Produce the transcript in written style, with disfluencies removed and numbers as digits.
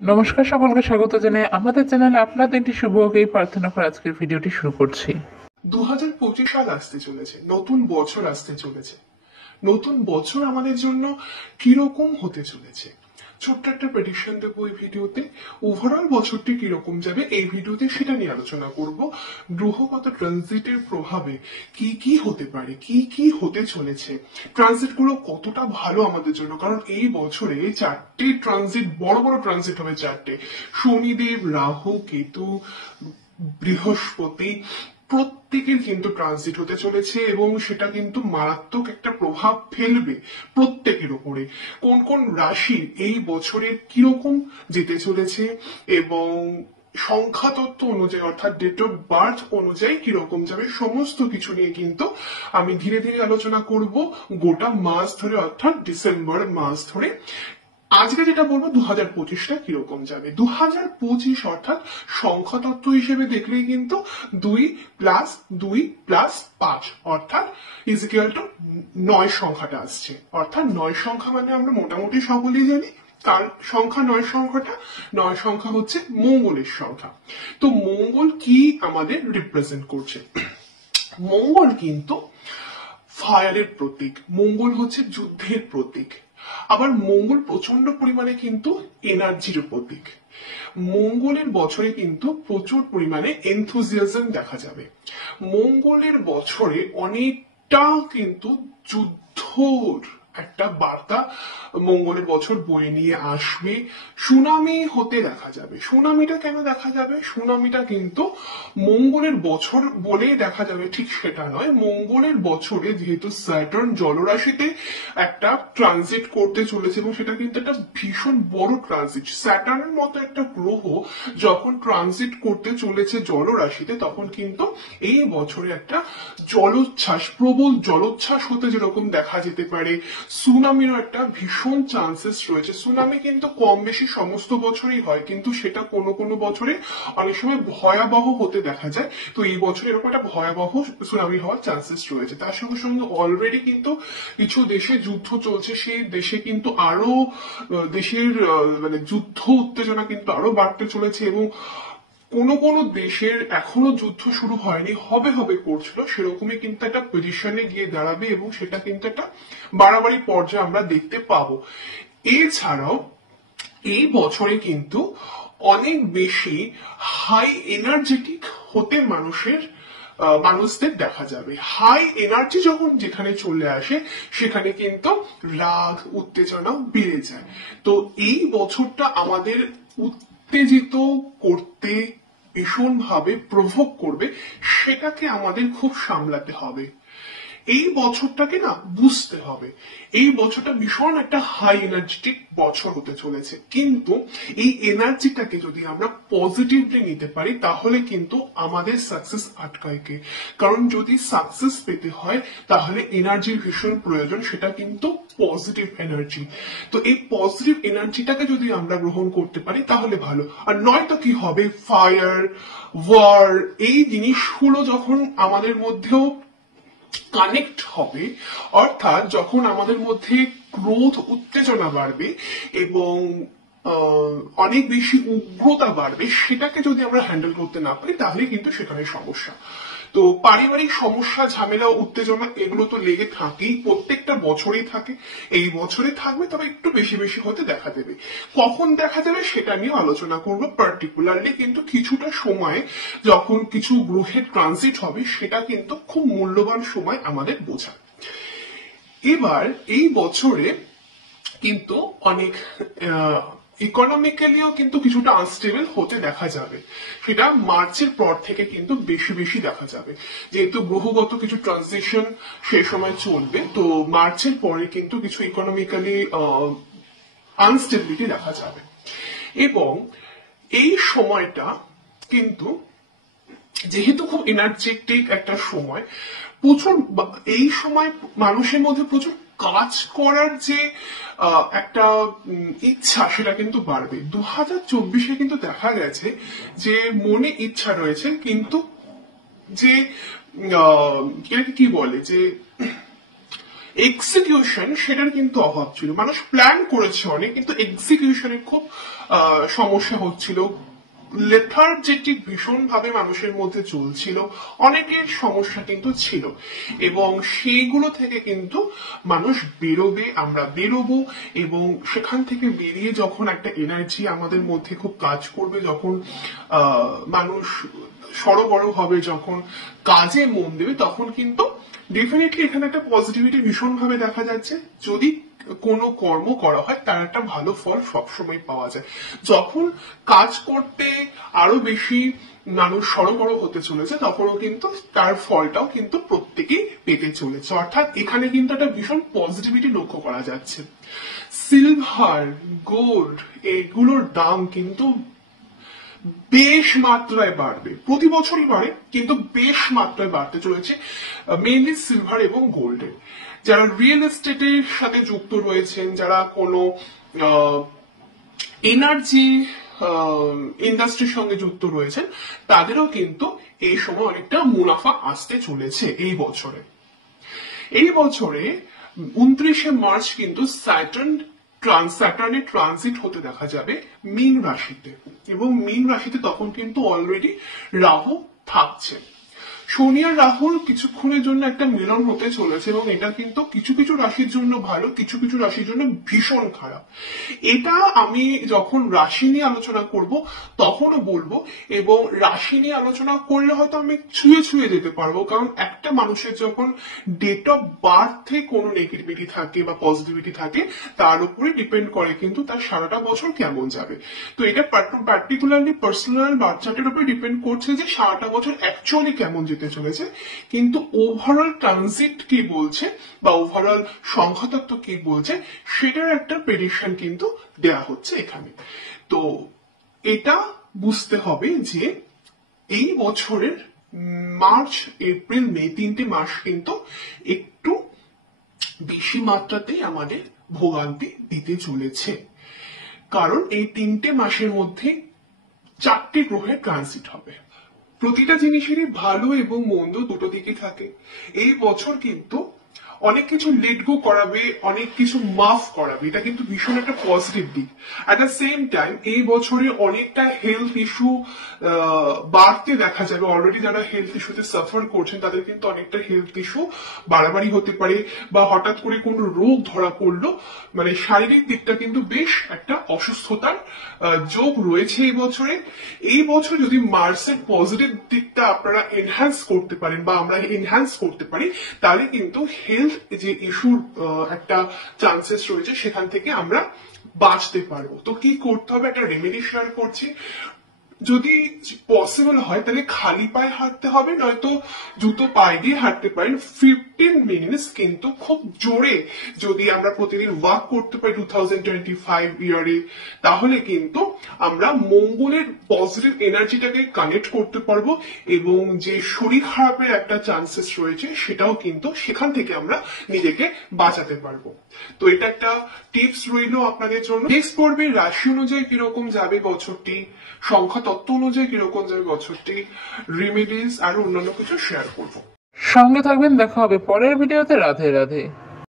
নমস্কার, সকলকে স্বাগত জানাই আমাদের চ্যানেলে। আপনার দিনটি শুভ হোক এই প্রার্থনা করে আজকের ভিডিওটি শুরু করছি। 2025 সাল আসতে চলেছে, নতুন বছর আসতে চলেছে। নতুন বছর আমাদের জন্য কিরকম হতে চলেছে, ছোট্ট একটা প্রেডিকশন দেবো এই ভিডিওতে। ওভারঅল বছরটি কিরকম যাবে এই ভিডিওতে সেটা নিয়ে আলোচনা করব। গ্রহগত ট্রানজিটের প্রভাবে কি কি হতে পারে, কি কি হতে চলেছে, ট্রানজিট গুলো কতটা ভালো আমাদের জন্য। কারণ এই বছরে চারটে ট্রানজিট, বড় বড় ট্রানজিট হবে চারটে। শনিদেব, রাহু, কেতু, বৃহস্পতি, প্রত্যেকের কিন্তু ট্রানজিট হতে চলেছে এবং সেটা কিন্তু মারাত্মক একটা প্রভাব ফেলবে প্রত্যেকের উপরে। কোন কোন রাশি এই বছরে কিরকম যেতে চলেছে এবং সংখ্যাতত্ত্ব অনুযায়ী অর্থাৎ ডেট অফ বার্থ অনুযায়ী কিরকম যাবে, সমস্ত কিছু নিয়ে কিন্তু আমি ধীরে ধীরে আলোচনা করব গোটা মাস ধরে, অর্থাৎ ডিসেম্বর মাস ধরে। আজকে যেটা বলবো 2025টা কিরকম যাবে। 2025 অর্থাৎ সংখ্যাতত্ত্ব হিসেবে দেখলেই কিন্তু 2+2+5 অর্থাৎ ইজিক্যাল টু 9 সংখ্যাটা আসছে। অর্থাৎ 9 সংখ্যা মানে আমরা মোটামুটি সকলেই জানি তার সংখ্যা 9 সংখ্যাটা। 9 সংখ্যা হচ্ছে মঙ্গলের সংখ্যা। তো মঙ্গল কি আমাদের রিপ্রেজেন্ট করছে? মঙ্গল কিন্তু ফায়ারের প্রতীক, মঙ্গল হচ্ছে যুদ্ধের প্রতীক। আবার মঙ্গল প্রচন্ড পরিমাণে কিন্তু এনার্জির প্রতীক। মঙ্গলের বছরে কিন্তু প্রচুর পরিমাণে এনথুজিয়াজম দেখা যাবে। মঙ্গলের বছরে অনেকটা কিন্তু যুদ্ধর একটা বার্তা মঙ্গলের বছর বয়ে নিয়ে আসবে। সুনামি হতে দেখা যাবে। সুনামিটা কেন দেখা যাবে? সুনামিটা কিন্তু মঙ্গলের বছর বলে দেখা যাবে ঠিক সেটা নয়। মঙ্গলের বছরে যেহেতু স্যাটার্ন জলরাশিতে একটা ট্রানজিট করতে চলেছে এবং সেটা কিন্তু একটা ভীষণ বড় ট্রানজিট। স্যাটার্নের মতো একটা গ্রহ যখন ট্রানজিট করতে চলেছে জলরাশিতে, তখন কিন্তু এই বছরে একটা জলোচ্ছ্বাস, প্রবল জলোচ্ছ্বাস হতে যেরকম দেখা যেতে পারে, সুনামিরও একটা ভীষণ চান্সেস রয়েছে। সুনামি কিন্তু কম বেশি সমস্ত বছরই হয়, কিন্তু সেটা কোনো কোনো বছরে অনেক সময় ভয়াবহ হতে দেখা যায়। তো এই বছর এরকম একটা ভয়াবহ সুনামি হওয়ার চান্সেস রয়েছে। তার সঙ্গে সঙ্গে অলরেডি কিন্তু কিছু দেশে যুদ্ধ চলছে, সেই দেশে কিন্তু আরো দেশের মানে যুদ্ধ উত্তেজনা কিন্তু আরো বাড়তে চলেছে এবং কোন কোন দেশের এখনো যুদ্ধ শুরু হয়নি, হবে হবে করছিল, সেরকমই কিন্তু একটা পজিশনে গিয়ে দাঁড়াবে এবং সেটা কিন্তু একটা বাড়াবাড়ি পর্যায়ে আমরা দেখতে পাবো। এছাড়াও এই বছরে কিন্তু অনেক বেশি হাই এনার্জেটিক হতে মানুষদের দেখা যাবে। হাই এনার্জি যখন যেখানে চলে আসে সেখানে কিন্তু রাগ উত্তেজনা বেড়ে যায়। তো এই বছরটা আমাদের উত্তেজিত করতে ভীষণ ভাবে প্রভোগ করবে, সেটাকে আমাদের খুব সামলাতে হবে। এই বছরটাকে না বুঝতে হবে, এই বছরটা ভীষণ একটা হাই এনার্জেটিক বছর হতে চলেছে। কিন্তু এই এনার্জিটাকে যদি আমরা পজিটিভলি নিতে পারি তাহলে কিন্তু আমাদের সাকসেস আটকায় কে। কারণ যদি সাকসেস পেতে হয় তাহলে এনার্জির ভীষণ প্রয়োজন, সেটা কিন্তু পজিটিভ এনার্জি। তো এই পজিটিভ এনার্জিটাকে যদি আমরা গ্রহণ করতে পারি তাহলে ভালো। আর নয়তো কি হবে, ফায়ার, ওয়ার, এই জিনিসগুলো যখন আমাদের মধ্যেও কানেক্ট হবে, অর্থাৎ যখন আমাদের মধ্যে ক্রোধ উত্তেজনা বাড়বে এবং অনেক বেশি উগ্রতা বাড়বে, সেটাকে যদি আমরা হ্যান্ডেল করতে না পারি তাহলে কিন্তু সেখানে সমস্যা। তো পারিবারিক সমস্যা, ঝামেলা, উত্তেজনা এগুলো তো লেগে থাকেই, প্রত্যেকটা বছরেই থাকে, এই বছরে থাকবে, তবে একটু বেশি বেশি হতে দেখা দেবে। কখন দেখা দেবে সেটা নিয়ে আলোচনা করব পার্টিকুলারলি। কিন্তু কিছুটা সময় যখন কিছু গ্রহের ট্রানজিট হবে সেটা কিন্তু খুব মূল্যবান সময় আমাদের বোঝা। এবার এই বছরে কিন্তু অনেক ইকোনমিক্যালিও কিন্তু কিছুটা আনস্টেবল হতে দেখা যাবে। সেটা মার্চের পর থেকে কিন্তু বেশি বেশি দেখা যাবে, যেহেতু গ্রহগত কিছু ট্রানজিশন সে সময় চলবে। তো মার্চের পরে কিন্তু কিছু ইকোনমিক্যালি আনস্টেবিলিটি দেখা যাবে এবং এই সময়টা কিন্তু যেহেতু খুব এনার্জেটিক একটা সময়, প্রচুর এই সময় মানুষের মধ্যে প্রচুর কাজ করার যে একটা ইচ্ছা সেটা কিন্তু বাড়বে। 2024 কিন্তু দেখা গেছে যে মনে ইচ্ছা রয়েছে, কিন্তু যে এটাকে কি বলে, যে এক্সিকিউশন সেটার কিন্তু অভাব ছিল। মানুষ প্ল্যান করেছে অনেক, কিন্তু এক্সিকিউশনের খুব সমস্যা হচ্ছিল। লেথার্জেটিক ভীষণ ভাবে মানুষের মধ্যে চলছিল, অনেকের সমস্যা কিন্তু ছিল, এবং সেইগুলো থেকে কিন্তু মানুষ বেরোবে, আমরা বেরোবো, এবং সেখান থেকে বেরিয়ে যখন একটা এনার্জি আমাদের মধ্যে খুব কাজ করবে, যখন মানুষ সড়বড় হবে, যখন কাজে মন দেবে, তখন কিন্তু ডেফিনেটলি এখানে একটা পজিটিভিটি ভীষণ ভাবে দেখা যাচ্ছে। যদি কোনো কর্ম করা হয় তার একটা ভালো ফল সবসময় পাওয়া যায়। যখন কাজ করতে আরো বেশি মানুষ সড়বড় হতে চলেছে, তখনও কিন্তু তার ফলটাও কিন্তু প্রত্যেকেই পেতে চলেছে। অর্থাৎ এখানে কিন্তু একটা ভীষণ পজিটিভিটি লক্ষ্য করা যাচ্ছে। সিলভার, গোল্ড এগুলোর দাম কিন্তু বেশ মাত্রায় বাড়বে, প্রতি বছরই বাড়ে, কিন্তু বেশ মাত্রায় বাড়তে চলেছে, মেইনলি সিলভার এবং গোল্ডের। যারা রিয়েল এস্টেটের সাথে যুক্ত রয়েছেন, যারা কোনো এনার্জি ইন্ডাস্ট্রির সঙ্গে যুক্ত রয়েছেন, তাদেরও কিন্তু এই সময় অনেকটা মুনাফা আসতে চলেছে এই বছরে। এই বছরে 29শে মার্চ কিন্তু স্যাটার্নের ট্রানজিট হতে দেখা যাবে মীন রাশিতে, এবং মীন রাশিতে তখন কিন্তু অলরেডি রাহু থাকছে। শনি আর রাহুর কিছুক্ষণের জন্য একটা মিলন হতে চলেছে, এবং এটা কিন্তু কিছু কিছু রাশির জন্য ভালো, কিছু কিছু রাশির জন্য ভীষণ খারাপ। এটা আমি যখন রাশি নিয়ে আলোচনা করব তখনও বলবো, এবং রাশি নিয়ে আলোচনা করলে হয়তো আমি ছুঁয়ে ছুঁয়ে যেতে পারবো, কারণ একটা মানুষের যখন ডেট অফ বার্থে কোনো নেগেটিভিটি থাকে বা পজিটিভিটি থাকে, তার উপরে ডিপেন্ড করে কিন্তু তার সারাটা বছর কেমন যাবে। তো এটা পার্টিকুলারলি পার্সোনাল বার্থ চার্টের উপরে ডিপেন্ড করছে যে সারাটা বছর অ্যাকচুয়ালি কেমন যেতে চলেছে, কিন্তু ওভারঅল ট্রানজিট কি বলছে বা ওভারঅল সংখ্যাতত্ত্ব কি বলছে সেটার একটা প্রেডিকশন কিন্তু দেয়া হচ্ছে এখানে। তো এটা বুঝতে হবে যে এই বছরের মার্চ, এপ্রিল, মে 3টে মাস কিন্তু একটু বেশি মাত্রাতেই আমাদের ভোগান্তি দিতে চলেছে, কারণ এই 3টে মাসের মধ্যে 4টে গ্রহের ট্রানজিট হবে। প্রতিটা জিনিসেরই ভালো এবং মন্দ দুটো দিকে থাকে। এই বছর কিন্তু অনেক কিছু লেট গো করাবে, অনেক কিছু মাফ করাবে, এটা কিন্তু ভীষণ একটা পজিটিভ দিক। অ্যাট দ্য সেম টাইম এই বছরে অনেকটা হেলথ ইস্যু বাড়তে দেখা যাবে। অলরেডি যারা হেলথ ইস্যুতে সাফার করছেন তাদের কিন্তু অনেকটা হেলথ ইস্যু বাড়াবাড়ি হতে পারে, বা হঠাৎ করে কোনো রোগ ধরা পড়লো, মানে শারীরিক দিকটা কিন্তু বেশ একটা অসুস্থতার যোগ রয়েছে এই বছরে। এই বছর যদি মার্সের পজিটিভ দিকটা আপনারা এনহ্যান্স করতে পারেন বা আমরা এনহ্যান্স করতে পারি, তাহলে কিন্তু হেলথ যে ইস্যুর একটা চান্সেস রয়েছে সেখান থেকে আমরা বাঁচতে পারবো। তো কি করতে হবে, একটা রেমেডি শেয়ার করছি। যদি পসিবল হয় তাহলে খালি পায়ে হাঁটতে হবে, নয়তো জুতো পায়ে দিয়ে হাঁটতে পারেন 15 মিনিটস, কিন্তু খুব জোরে যদি আমরা প্রতিদিন ওয়াক করতে পারি 2025 ইয়ারে, তাহলে কিন্তু আমরা মঙ্গলের পজিটিভ এনার্জিটাকে কানেক্ট করতে পারবো, এবং যে শরীর খারাপের একটা চান্সেস রয়েছে সেটাও কিন্তু সেখান থেকে আমরা নিজেকে বাঁচাতে পারবো। তো এটা একটা টিপস রইলো আপনাদের জন্য। নেক্সট পর্বে রাশি অনুযায়ী কিরকম যাবে বছরটি, সংখ্যা তত্ত্ব অনুযায়ী কিরকম যাবে বছরটি, রেমেডিস আর অন্যান্য কিছু শেয়ার করবো। সঙ্গে থাকবেন, দেখা হবে পরের ভিডিওতে। রাধে রাধে।